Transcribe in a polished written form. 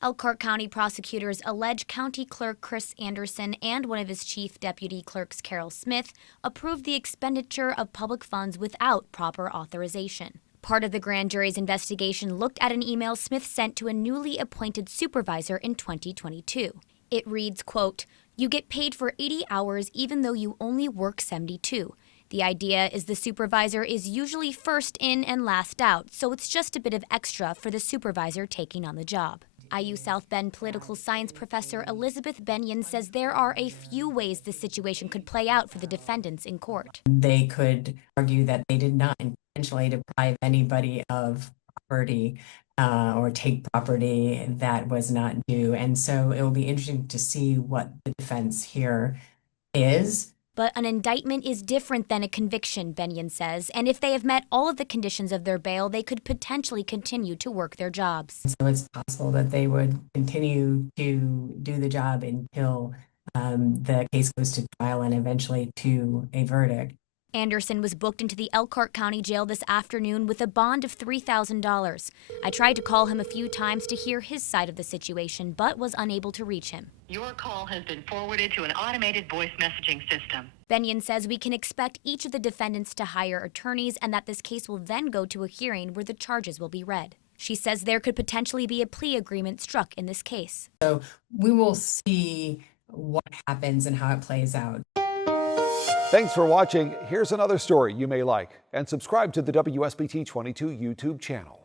Elkhart County prosecutors allege County Clerk Chris Anderson and one of his chief deputy clerks, Carol Smith, approved the expenditure of public funds without proper authorization. Part of the grand jury's investigation looked at an email Smith sent to a newly appointed supervisor in 2022. It reads, quote, "You get paid for 80 hours even though you only work 72. The idea is the supervisor is usually first in and last out, so it's just a bit of extra for the supervisor taking on the job." IU South Bend political science professor Elizabeth Benyon says there are a few ways this situation could play out for the defendants in court. They could argue that they did not intentionally deprive anybody of property or take property that was not due. And so it will be interesting to see what the defense here is. But an indictment is different than a conviction, Benyon says, and if they have met all of the conditions of their bail, they could potentially continue to work their jobs. So it's possible that they would continue to do the job until the case goes to trial and eventually to a verdict. Anderson was booked into the Elkhart County Jail this afternoon with a bond of $3,000. I tried to call him a few times to hear his side of the situation, but was unable to reach him. Your call has been forwarded to an automated voice messaging system. Benyon says we can expect each of the defendants to hire attorneys and that this case will then go to a hearing where the charges will be read. She says there could potentially be a plea agreement struck in this case. So we will see what happens and how it plays out. Thanks for watching. Here's another story you may like, and subscribe to the WSBT 22 YouTube channel.